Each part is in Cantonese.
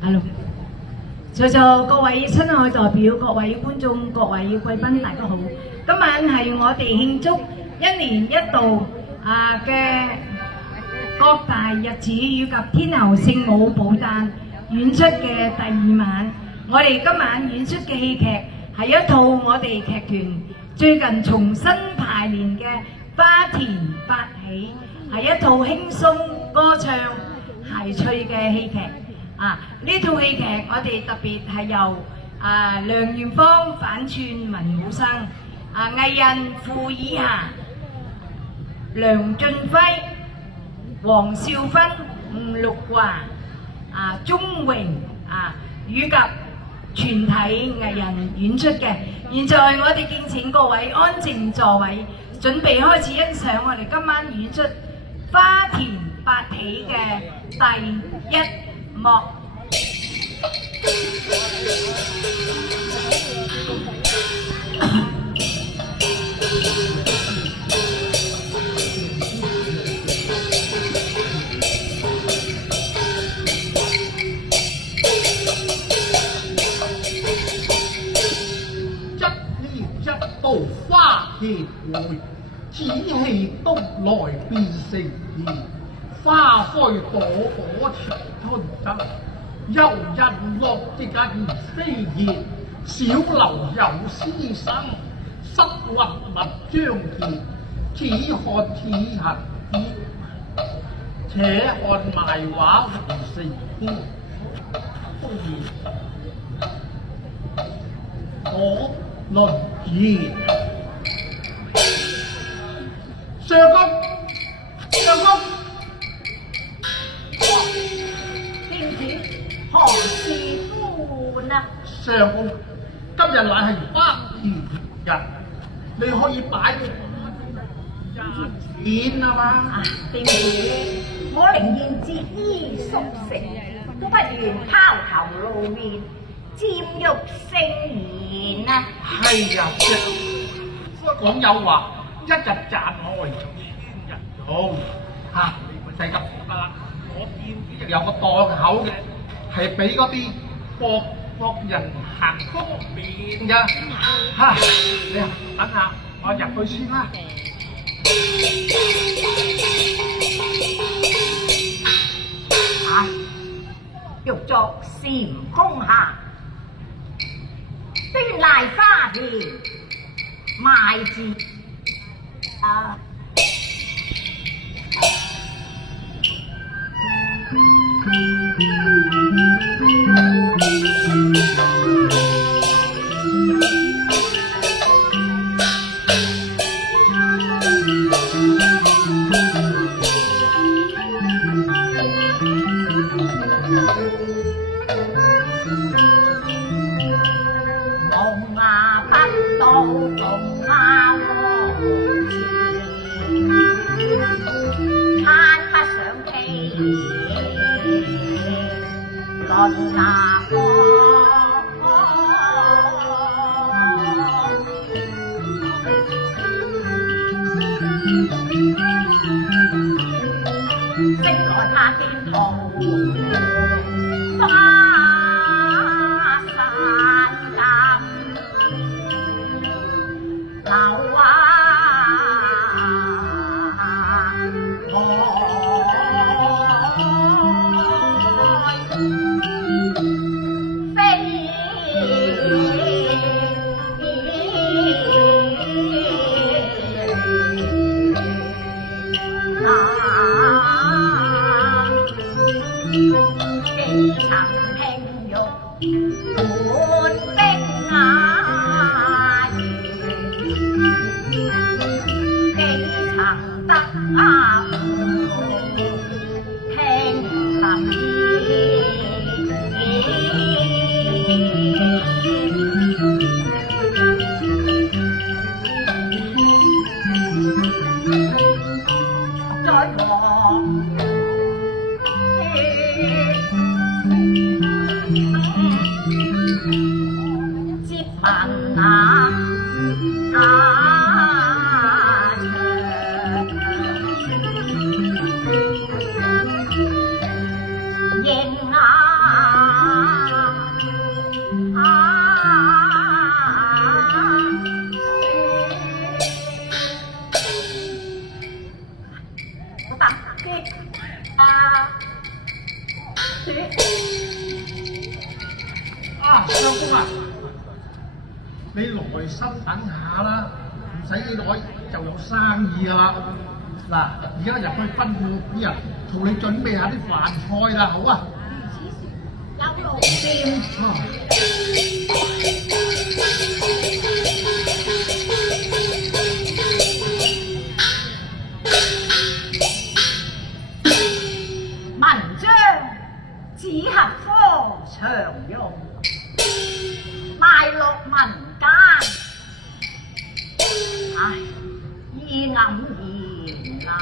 Alo，在座各位親愛代表、各位觀眾、各位貴賓，大家好。今晚係我哋慶祝一年一度嘅各大日子以及天后聖母寶誕演出嘅第2晚。我哋今晚演出嘅戲劇係一套我哋劇團最近重新排練嘅《花田八喜》，係一套輕鬆歌唱諧趣嘅戲劇。呢套戲劇我哋特別係由梁元芳反串文武生，藝人傅以霞、梁俊輝、黃少芬、吳玉華、鐘榮以及全體藝人演出嘅。現在我哋敬請各位安靜座位，準備開始欣賞我哋今晚演出《花田八喜》嘅第1幕。花田會，紫氣東來變成燕，花開朵朵長春爭，遊人樂之近飛燕，小樓有詩生，失魂物將見，此看此行之，且看賣畫胡成軒，我論言。上公，天子何事歡啊？上公，今日乃係花田日，你可以擺錢啊嘛。天子，我寧願節衣縮食，都不願拋頭露面，佔玉盛筵啊！係啊，講有話，一日賺開就千日用你唔使咁講啦。我見呢度有個檔口嘅，係俾嗰啲國人行方便㗎你等下，我入去先啦。欲作禪空下，端賴花田賣字啊，相公啊，你來身等下啦，唔使幾耐就有生意噶啦。嗱，而家入去吩咐啲人同你準備下啲飯菜啦，好啊？有路店。文章只合科常用，賣落民間，唉，意黯然啊！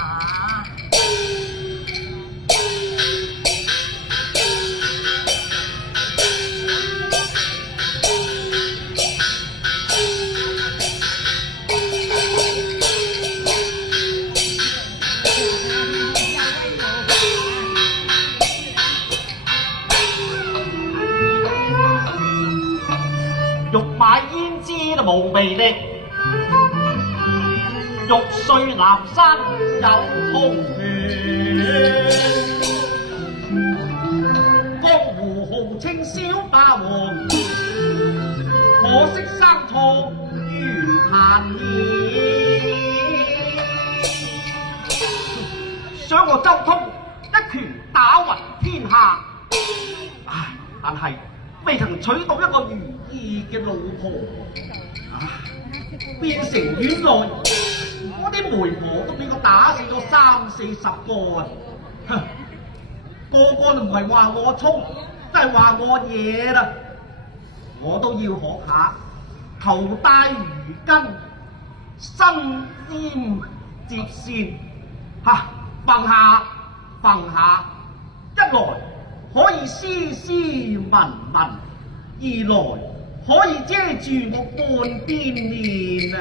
欲買胭脂都無魅力，玉碎南山有空缺。江湖豪稱小霸王，可惜生錯於閒言。想我周通一拳打暈天下，唉，但係未曾娶到一個如意嘅老婆，變成院內我啲媒婆都俾我打死咗30-40個啊！哼，個個都唔係話我衝，真係話我野啦！我都要學下頭戴魚巾，身兼接線，蹦下蹦下，一來可以斯斯文文，二來可以遮住我半邊面啊！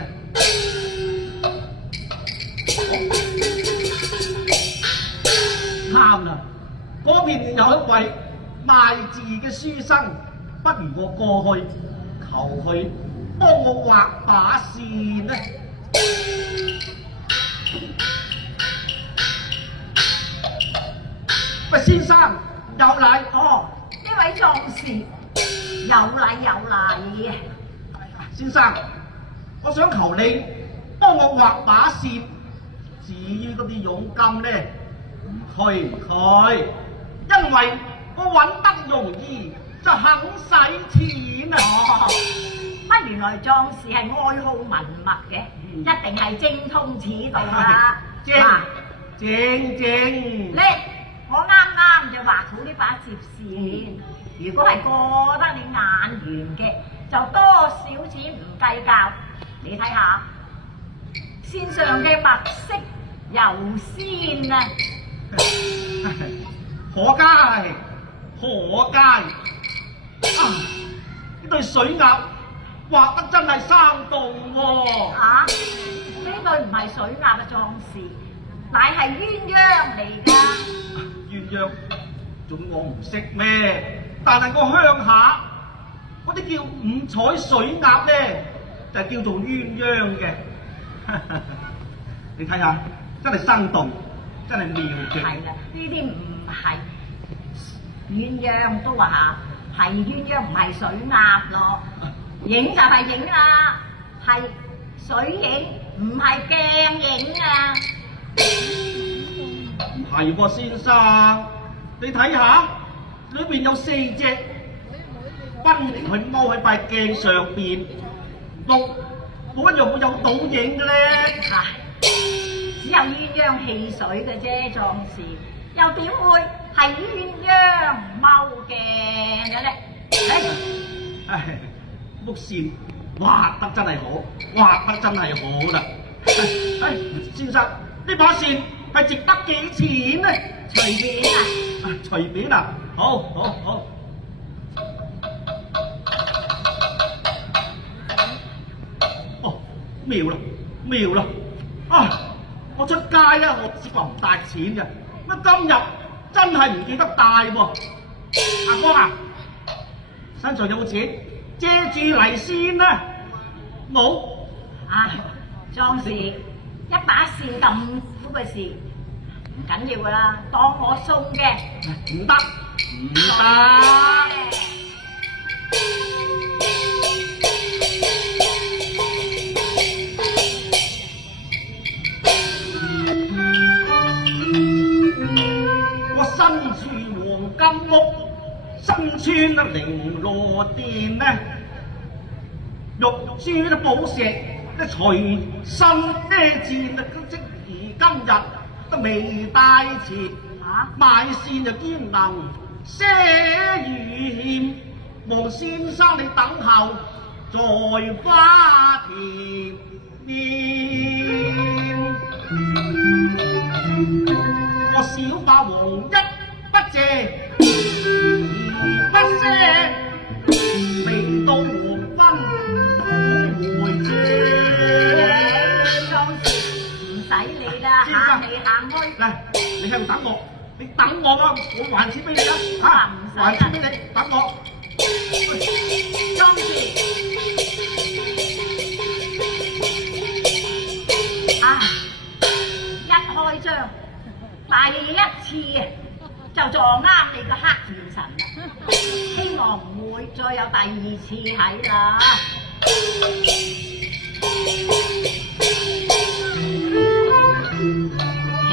啱啦，嗰邊有一位賣字嘅書生，不如我過去求佢幫我畫把線呢。喂，先生有禮哦，呢位壯士有禮有禮。先生，我想求你幫我畫把線。至於嗰啲佣金呢，唔拘唔拘，因為我揾得容易就肯使錢啊！哦，乜原來壯士係愛好文物嘅，一定係精通此道啦。正正叻！我啱啱就畫好呢把接線，如果係過得你眼緣嘅，就多少錢唔計較。你睇下線上嘅白色油線啊，可佳可佳啊！呢對水鴨畫得真係生動喎！啊！呢對唔係水鴨嘅壯士，乃係鴛鴦嚟㗎。鴛鴦，仲我唔識咩？但係個鄉下嗰啲叫五彩水鴨咧，就係叫做鴛鴦嘅。你睇下，真係生動，真係妙極。係啦，呢啲唔係鴛鴦都話係鴛鴦，唔係水鴨咯。影就係影啦，係水影，唔係鏡影啊！唔係喎，先生，你睇下，裏邊有4隻分明去踎喺塊鏡上邊，冇一樣會有倒影嘅咧。唉，只有鴛鴦戲水嘅啫，壯士又點會係鴛鴦踎鏡嘅咧？唉，木線畫得真係好，畫得真係好啦。唉，先生，呢把線係值得幾錢呢？隨便啊！隨便啊！好，好，好。哦，妙啦，妙啦！啊，我出街啊，我只話唔帶錢嘅，乜今日真係唔記得帶喎。阿哥啊，身上有冇錢？借住嚟先啦。冇。啊，壯士，一把線咁苦嘅事唔緊要噶啦，當我送嘅。唔得，唔唔得。我身處黃金屋，身穿得绫羅殿呢，玉珠的寶石的隨身孭箭啊！即而今日都未帶錢，賣線就兼能賒與欠。黃先生你等候在花田面。我小霸王一不謝而不賒，未到黃昏回轉。當時唔使你啦，行嚟行去。嚟，你喺度等我，你等我啊！我還錢俾你啊！嚇，還錢俾你，等我。當時一開張，第一次就撞啱你個黑面神啦，希望唔會再有第二次喺啦。喺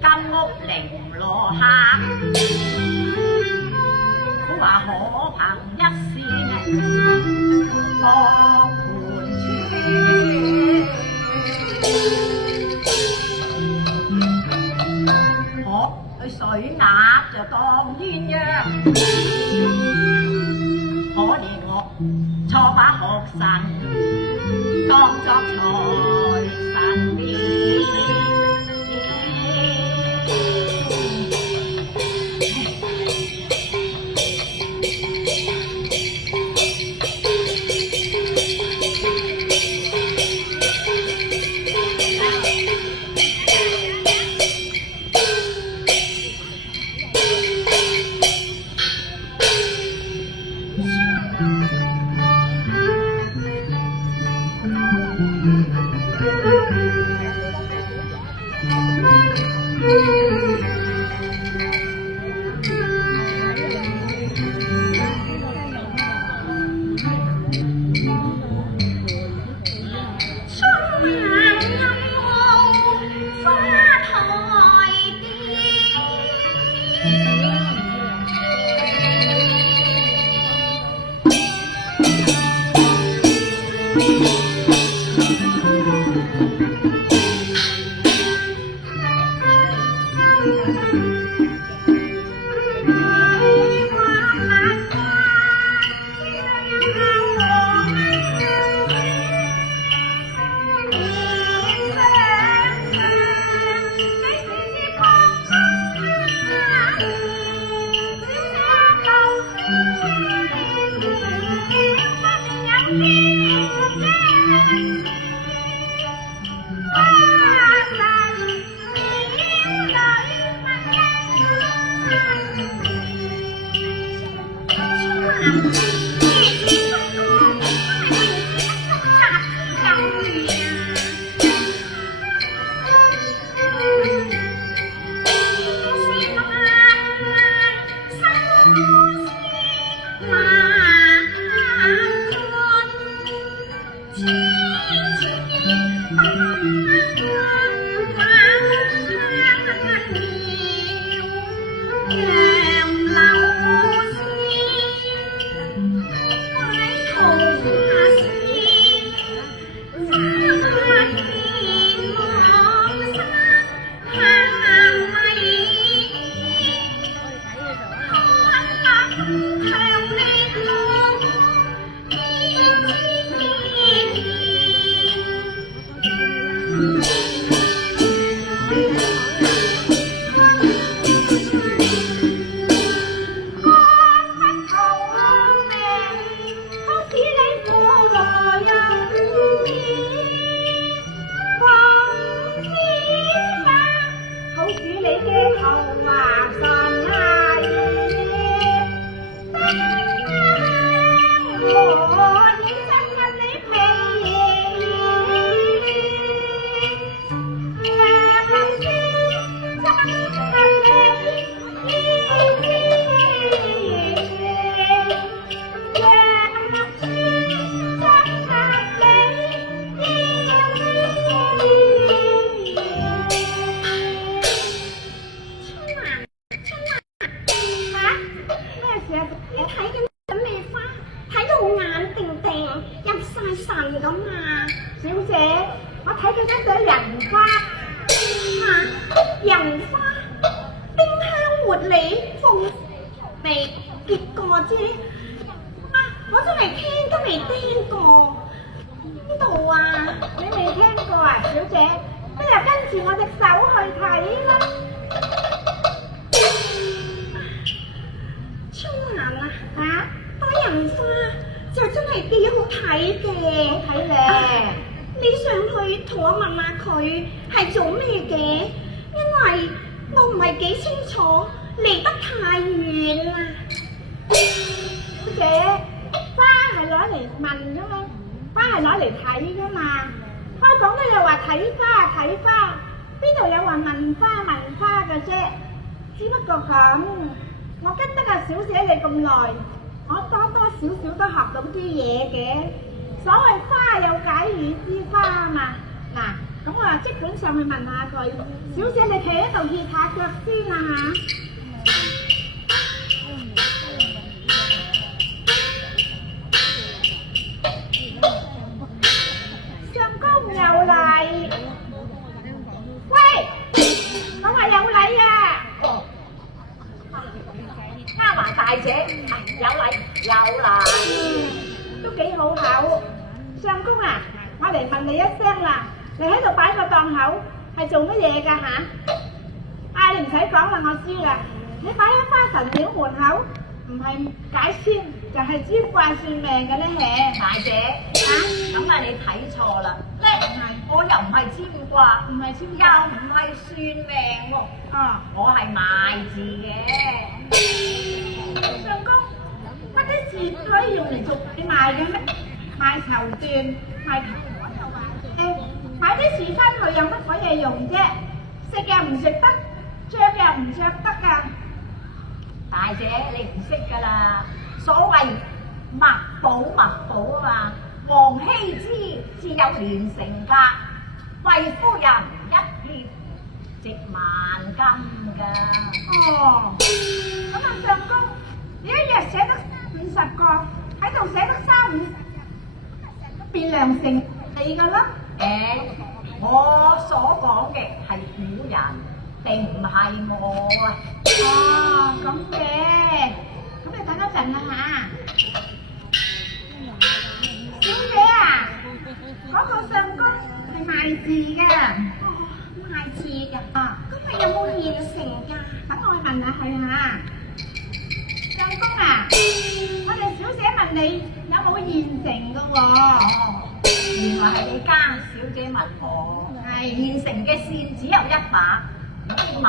金屋绫羅下，佢話可憑一線落盤村。佢水鴨就當鴛鴦，可憐我錯把學神當作財神面。睇佢張嘴人花人花丁香活理鳳未結過啫。我真係聽都未聽過，邊度啊？你未聽過啊，小姐？不如跟住我隻手去睇啦。秋蘭啊，打人花就真係幾好睇嘅，好睇咧。你上去同我問下佢係做咩嘅，因為我唔係幾清楚，離得太遠啦。小姐，花係攞嚟問噶嘛，花係攞嚟睇噶嘛。開講咧又話睇花，邊度有話問花嘅啫？只不過咁，我跟得阿小姐你咁耐，我多多少少都學到啲嘢嘅。所謂花有解語之花啊嘛。嗱，咁我就即管上去問下佢。小姐你企喺度歇下腳先啊嚇。相公有禮，喂，我話有禮啊！啱話大姐，有禮。都幾好口。相公啊，我嚟問你一聲啦，你喺度擺個檔口係做乜嘢㗎嚇？你唔使講啦，我知啦。你擺喺花神廟門口，唔係解籤就係招卦算命嘅咧嘿。大姐，咁啊你睇錯啦，我又唔係占卦，唔係籤又唔係算命喎，我係賣字嘅。相公，乜啲字可以用嚟做你賣嘅咩？賣綢緞，賣頭買啲字翻去有乜鬼嘢用啫？食又唔食得，着又唔着得㗎。大姐你唔識㗎啦，所謂墨寶啊嘛，王羲之自有連城格，貴夫人一篋值萬金㗎。咁啊相公，你一日寫得50個，喺度寫得3、5，變良成你㗎啦。我所講嘅係古人，並唔係我啊。咁嘅，咁你等一陣啦嚇。小姐啊，嗰個相公係賣字嘅。賣字㗎。咁你有冇現成㗎？等我去問下佢嚇。相公啊，我哋小姐問你有冇現成㗎喎？原來係你家小姐問我，現成嘅扇只有1把，賣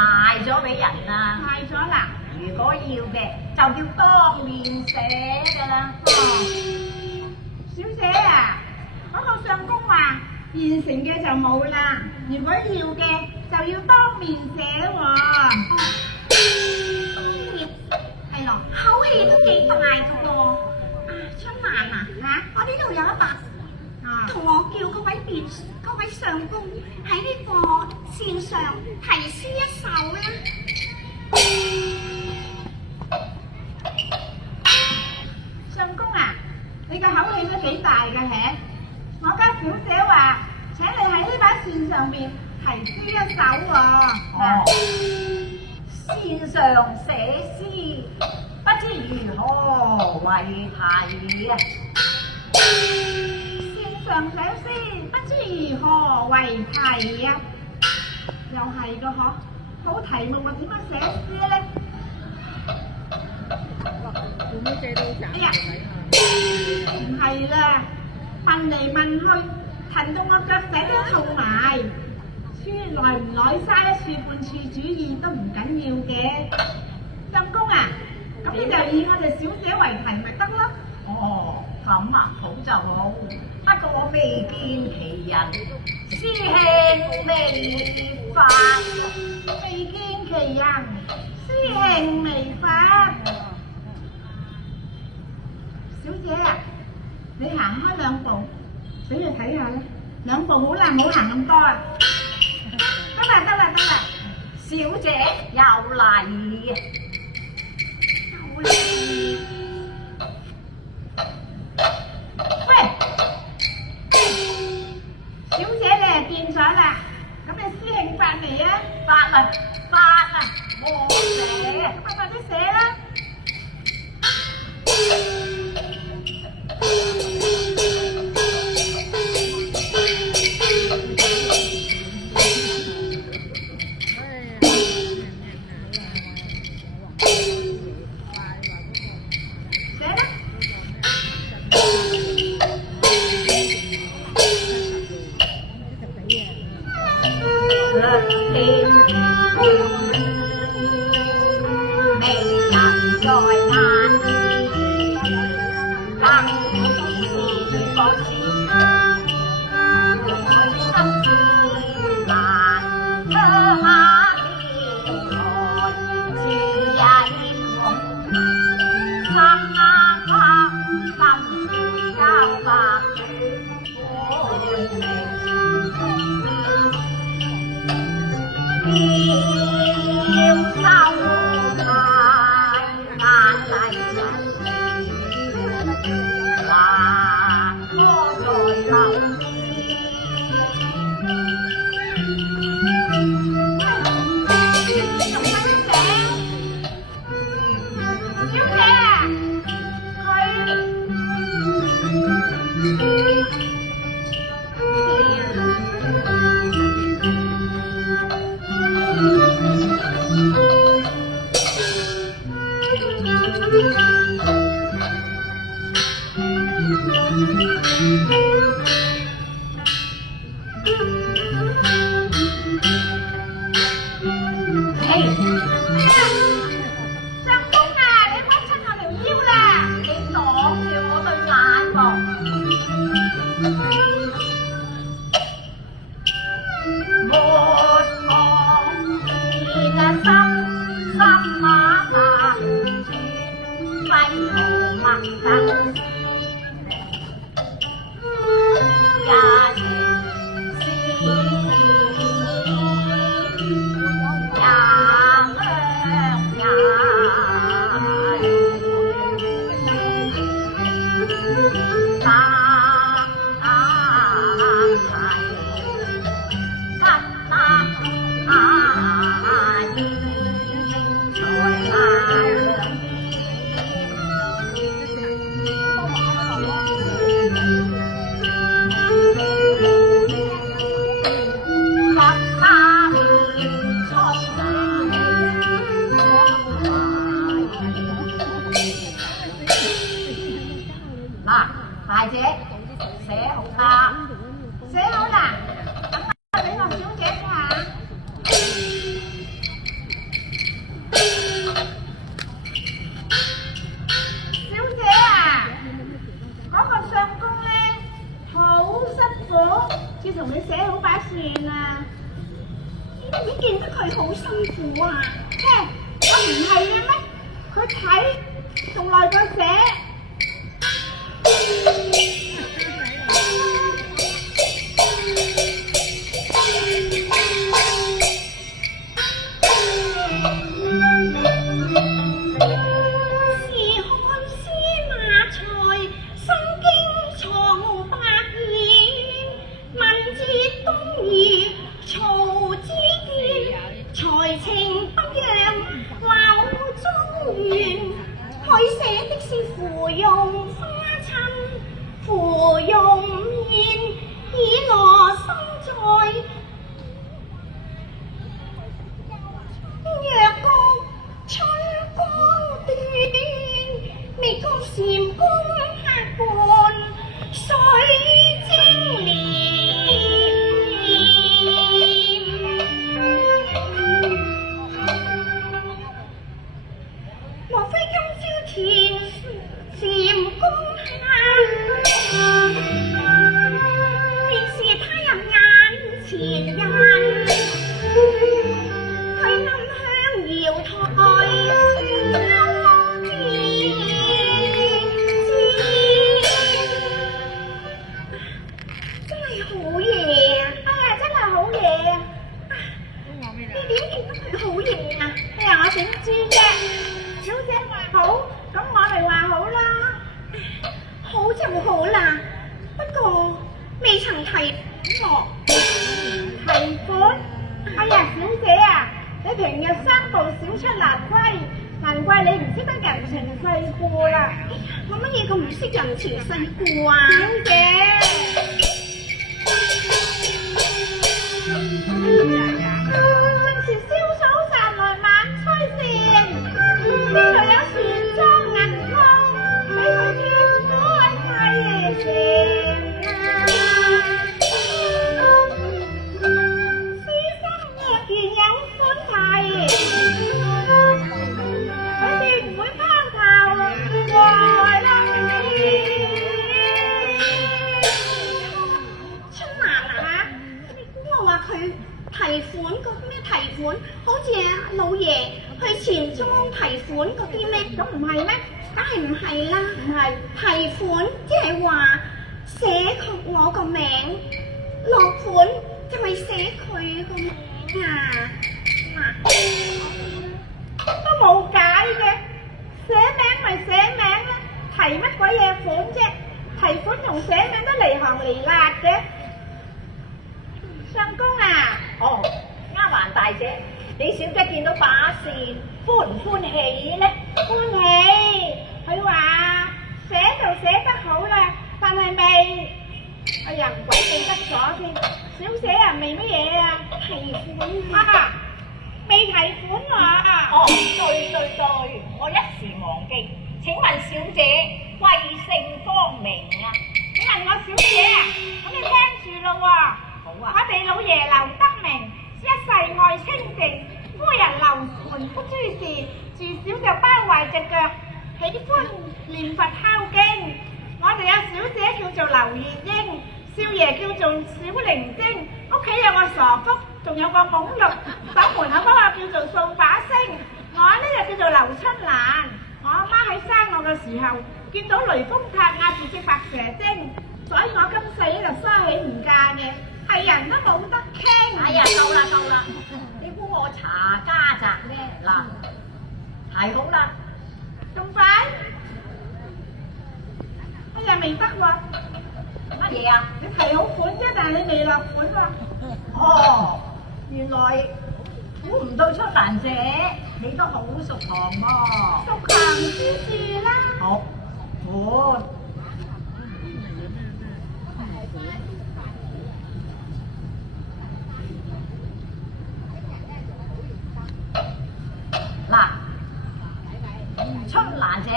咗俾人啦。賣咗啦。如果要嘅，就要當面寫㗎啦。小姐啊，嗰個相公話現成嘅就冇啦，如果要嘅就要當面寫喎。當面係咯，口氣都幾大㗎喎。春蘭啊，我呢度有1把。同我叫嗰位相公喺呢個線上題詩一首啦。相公啊，你個口氣都幾大㗎嘿！我家小姐話請你喺呢把線上面題詩一首喎。線上寫詩，不知如何為題啊！上寫詩，不知如何為題啊！又係個嗬，冇題目啊，點樣寫詩咧？哎呀，唔係啦，問嚟問去，騰到我腳仔都痛埋。書耐唔耐嘥1處半處主意都唔緊要嘅。相公啊，咁你就以我哋小姐為題咪得咯？咁啊，好就好。不過我未見其人，師兄未發。未見其人，師兄未發。小姐啊，你行開2步，俾你睇下啦。2步好啦，唔好行咁多啊。得啦，小姐有禮。喂，小姐你係見咗在眼前，更是個事，我心知難將馬變來，自也厭夢，心啱啱心交白要收埋眼淚人，還可在流年。小姐，佢相公啊，你屈親我條腰啦！你擋住我對眼噃。沒望見啊心馬白轉，揮毫墨等也情思。嗱，大姐，寫好啦，寫好啦，等我俾個小姐睇下。小姐啊，嗰個相公咧好辛苦，要同你寫好把扇啊！你見得佢好辛苦啊？咩？我唔係嘅咩？佢睇仲耐過寫。難怪你唔識得人情世故啦！我乜嘢咁唔識人情世故啊？小姐，正是瀟灑散來晚吹扇，呢度有船裝銀礦，俾佢添開太夜城啊！私心若然有款提。唔會拋款嗰啲咩？咁唔係咩？梗係唔係啦，唔係提款，即係話寫我個名，落款就係寫佢個名啊！都冇解嘅，寫名咪寫名啦，提乜鬼嘢款啫？提款同寫名都離行離辣嘅。相公啊，哦，丫鬟大姐，李小姐見到把扇歡唔歡喜呢？歡喜，佢話寫就寫得好啦，但係未，哎呀唔鬼記得咗添。小姐啊，未乜嘢啊？提款啊，未提款啊？哦，對，我一時忘記。請問小姐貴姓芳名啊？你問我小姐啊，咁你聽住咯喎。好啊。我哋老爺劉德明一世愛清靜，夫人劉門不諸事，自小就包壞隻腳，喜歡念佛敲經。我哋有小姐叫做劉月英，少爺叫做小靈精，屋企有個傻福，仲有個懵綠，守門口嗰個叫做掃把星。我呢就叫做劉春蘭。我阿媽喺生我嘅時候，見到雷峰塔壓住隻白蛇精，所以我今世咧就生起唔嫁嘅，係人都冇得傾。哎呀，夠啦！你估我查家宅咩？嗱，提好啦。咁快？哎呀，未得喎！乜嘢啊？你提好款啫，但係你未落款喎。哦，原來估唔到春蘭姐你都好熟行喎。熟行之事啦。好，款。嗱，春蘭姐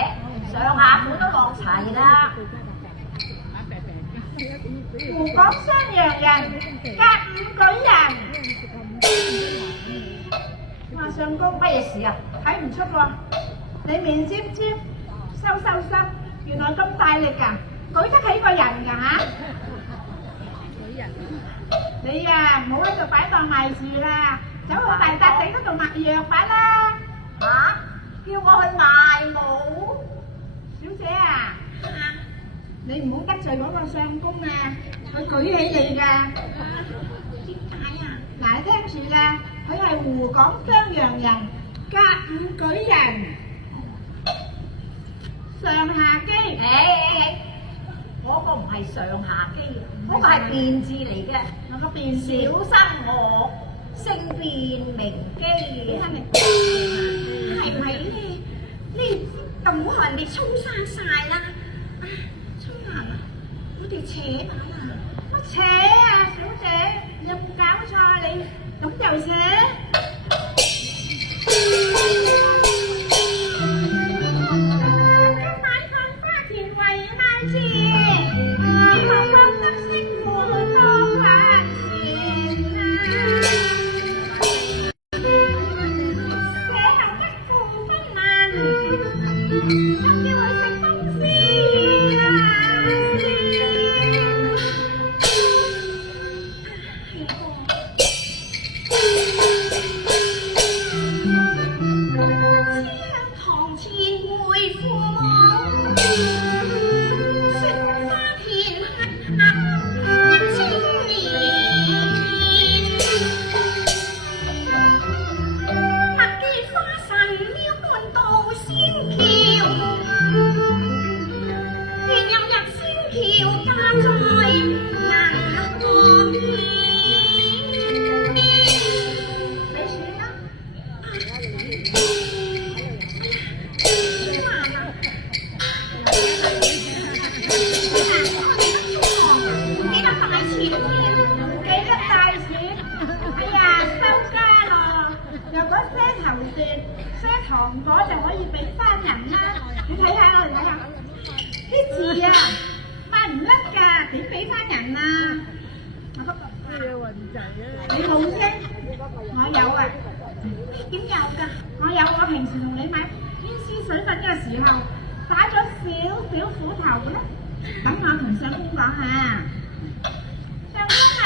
上下款都落齊啦。湖廣襄陽人，甲午舉人。話相公乜嘢事啊？睇唔出喎，你面尖尖，收，原來咁大力㗎，舉得起個人㗎嚇？你啊，唔好喺度擺檔賣樹啦，走去大笪地嗰度賣藥擺啦。嚇？叫我去賣舞？小姐啊，你唔好得罪嗰個相公啊，佢舉起你㗎。點解啊？嗱，你聽住啦，佢係湖廣襄陽人，甲午舉人，上下機。嗰個唔係上下機，嗰個係變字嚟嘅。我個變字。小心我姓變名機。係咪咧？呢咁好人哋沖散晒啦！沖涼啊！我哋扯把啦！乜扯啊，小姐？有冇搞錯啊你？咁就扯？買份花田為嗌字，以後覺得識活多還錢啊！寫後一副分文，我叫佢食東施啊！堂前會父母，雪花田一青年，麥記花神廟半道仙橋，願有日仙橋架在那個邊。你選啦。賒糖果就可以俾翻人啦，你睇下啦，你睇下啲字啊，抹唔甩㗎，點俾翻人啊？你冇啫，我有啊，點有㗎？我有，我平時同你買天絲水粉嘅時候打咗少少斧頭咧，等我同相公講下。相公啊，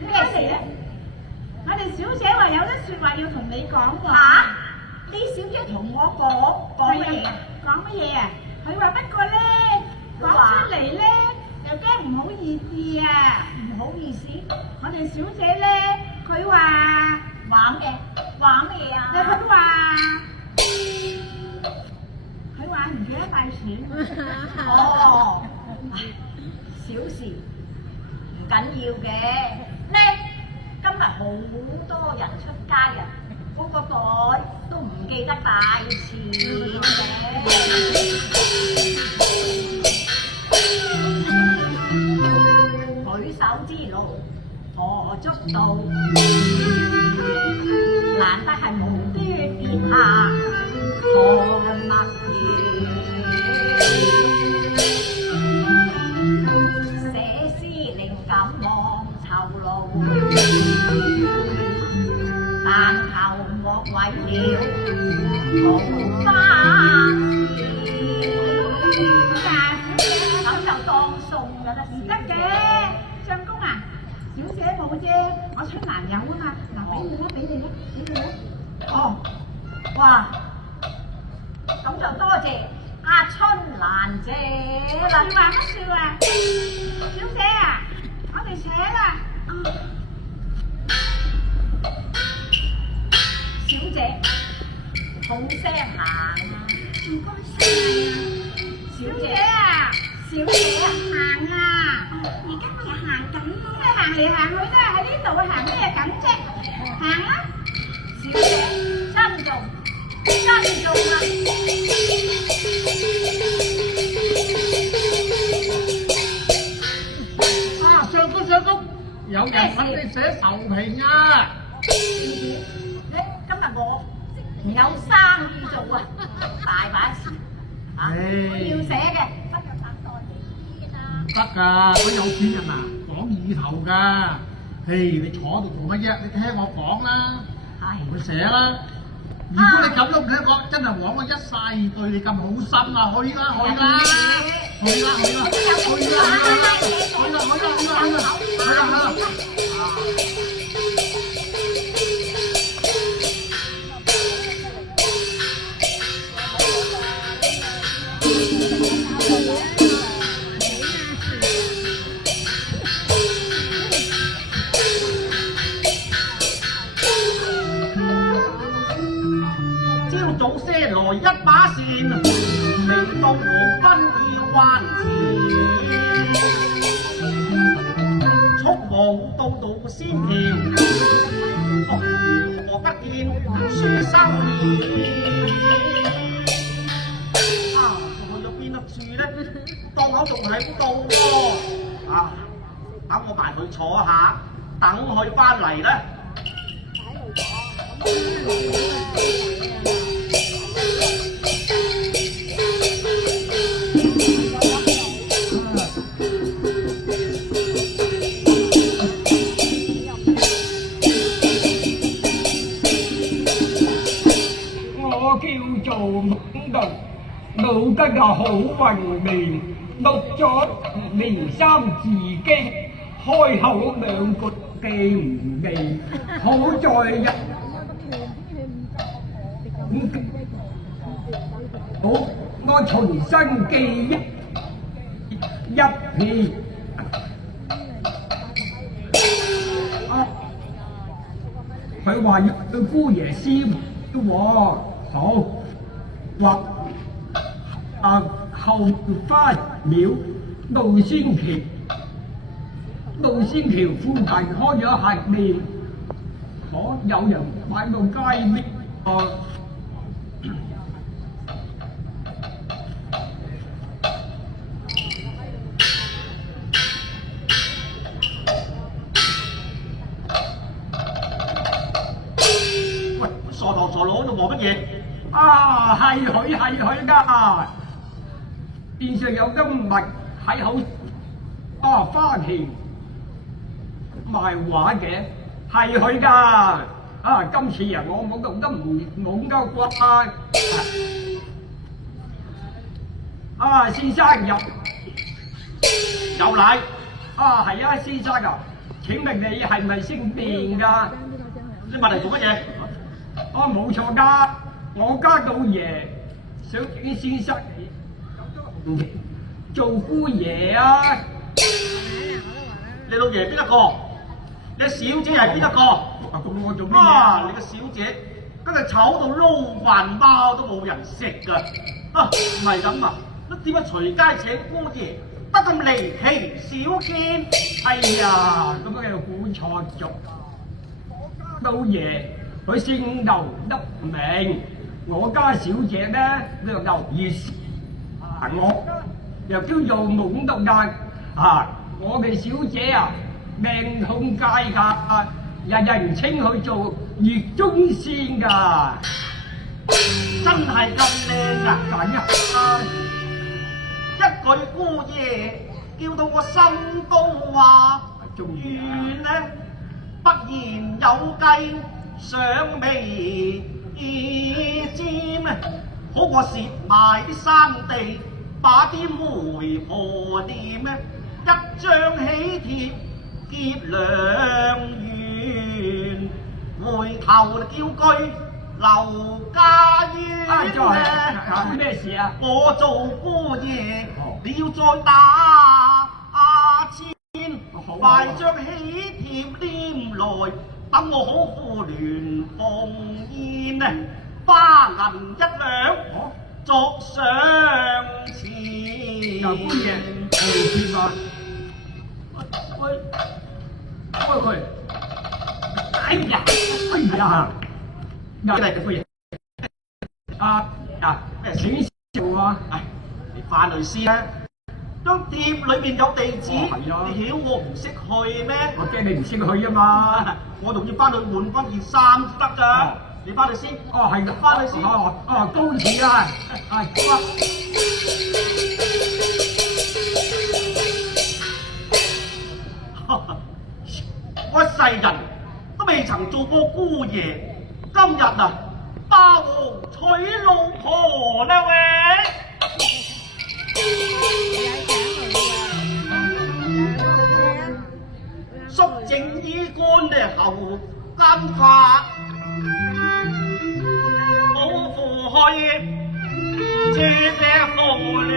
咩事咧？我哋小姐話有啲説話要同你講喎。呢小姐同我講乜嘢啊？講乜嘢啊？佢話不過咧，講出嚟咧又驚唔好意思啊！唔好意思，我哋小姐咧，佢話話乜嘢啊？佢話唔記得帶錢。哦，小事唔緊要嘅。咧，今日好多人出街啊，嗰個袋都唔記得帶錢嘅。舉手之勞，何足道？難得係無端殿下看乜嘢？寫詩靈感望酬勞，但求莫毀了桃花事。咁就當送㗎啦，唔得嘅，相公啊，小姐冇啫，我春蘭有啊嘛，嗱俾你啦。哦，哇！咁就多謝阿春蘭姐啦。笑話乜笑啊？小姐啊，我哋寫啦。小姐，好聲行啊！唔該晒啊，小姐啊，行啊！而家我哋行緊，咩行嚟行去都係喺呢度，行咩緊啫？行啦！小姐，珍重啊！啊，相公，有人揾你寫壽評啊！今日我有生意做啊，大把事啊，我要寫嘅，不過等多幾得㗎，嗰有錢人啊，講意頭㗎。嘿，你坐喺度做乜啫？你聽我講啦，同佢寫啦。如果你咁都唔聽講，真係枉我一世對你咁好心啊！去啦！朝早些來一把扇，未到黃昏要還錢。速望到道先田，如何不見書生面？啊，去咗邊得住呢？檔口仲喺度喎。啊，等我埋去坐下，等佢翻嚟呢。我叫做猛道，老得又好混面，錄咗連三字經，開口兩句記唔記？好在入好，我重新記一遍。佢話要對姑爺師喎，好或後花廟路仙橋附近開咗客店，可有人買到街邊？喂，傻頭傻腦喺度望乜嘢？啊，係佢㗎！電上有今日喺口花旗賣畫嘅，係佢㗎！啊，今次啊，我讀得唔夠乖。啊，先生有奶。啊，係啊，先生啊，請問你係咪姓卞㗎？你問嚟做乜嘢？哦，冇錯㗎，我家老爺想請先生你做姑爺啊！你老爺邊一個？你小姐係邊一個？咁我做咩啊！你個小姐今日醜到撈飯包都冇人食㗎。啊，唔係咁啊，都點解隨街請姑爺得咁離奇少見？哎呀，咁樣又估錯咗。老爺佢姓劉得名，我家小姐咧就劉意思，我又叫做懵得硬啊！我嘅小姐啊，命控界㗎，人人稱佢做月中仙㗎，真係咁靚啊！緊啊！一句姑爺叫到我心都話怨呢，不然有計上眉尖啊！好過蝕埋啲山地，把啲媒婆店呢一張喜帖結良緣，回頭就叫句劉家冤啊！咩事啊？我做姑爺，你要再打千，快將喜帖黏來，等我好富聯鳳宴啊！花銀1兩作上前。姑爺，係啊！喂，佢，哎呀，又嚟嘅姑爺，咩請做啊？唉，你翻嚟先啦。張帖裏面有地址，你曉我唔識去咩？我驚你唔識去啊嘛，我仲要翻去換翻件衫先得咋。你翻去先。哦，係㗎，翻去先。哦，高士啊，我一世人都未曾做過姑爺，今日啊，霸王娶老婆啦喂！肅靜衣冠呢後金髮，冇負去這隻鳳聯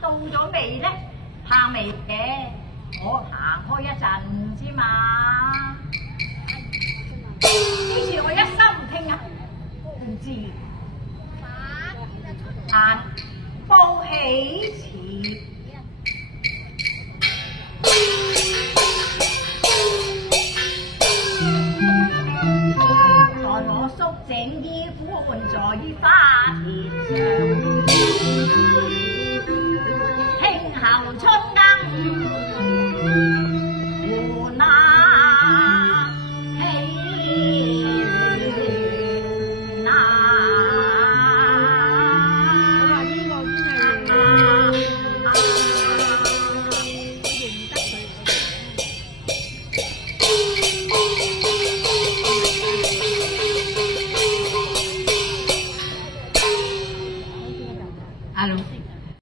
到咗未呢？怕未嘅，我行開一陣之嘛。呢次我一心聽候，唔知但報喜詞，待我肅靜衣冠在花田上。後春更